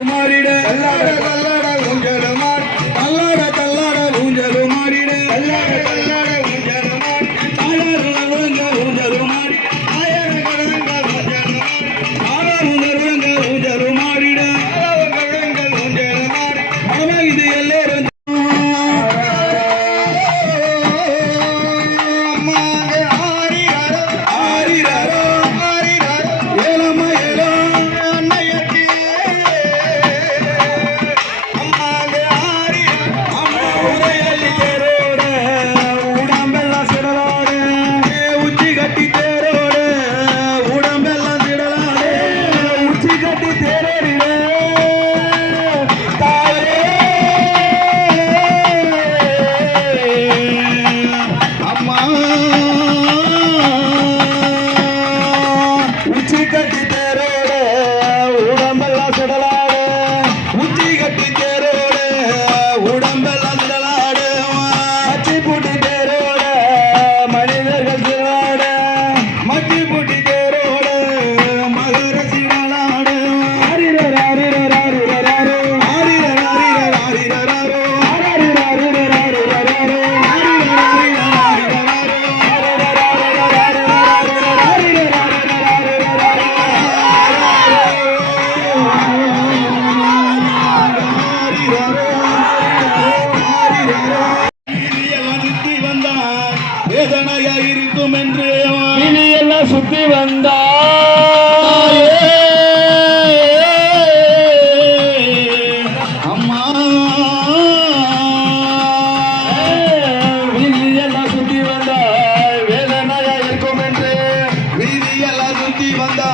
மாறிட கல்லாட கல்லாட ஊஞ்சல் மாறி கல்லாட கல்லாட ஊஞ்சல் மாறிட கல்லாட கல்லாட ஊஞ்சல் மாறி தாயார் உணர்வங்க ஊஞ்சல் மாறி தாயார் கடங்க ஊஞ்சல் மாறி தாயார் உணர்வங்க ஊஞ்சல் மாறிட கடங்க ஊஞ்சல் மாறி அம்மா இது எல்லாரும் வேதனையா இருக்கும் என்று எல்லாம் சுத்தி வந்தா அம்மா வீதியெல்லாம் சுத்தி வந்தா வேதனையா இருக்கும் என்று வீதியெல்லாம் சுத்தி வந்தா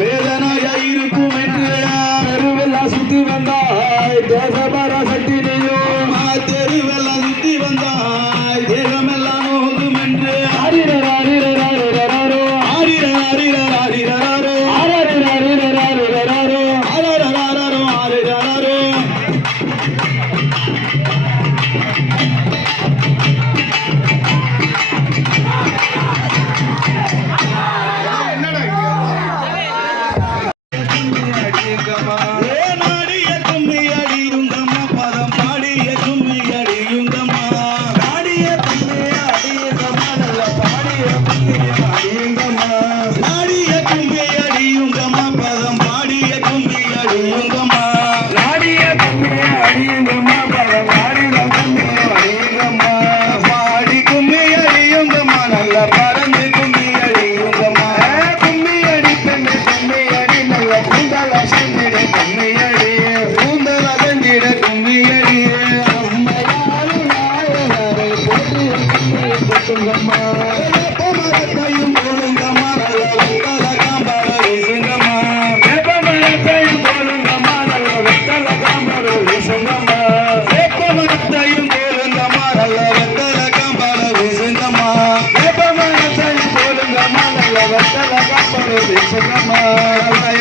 வேதனையா இருக்கும் என்று தெருவெல்லாம் சுத்தி வந்தா தேசபர சக்தி நீயும் தெருவெல்லாம் சுத்தி வந்தா தேசமெல்லாம் Come on,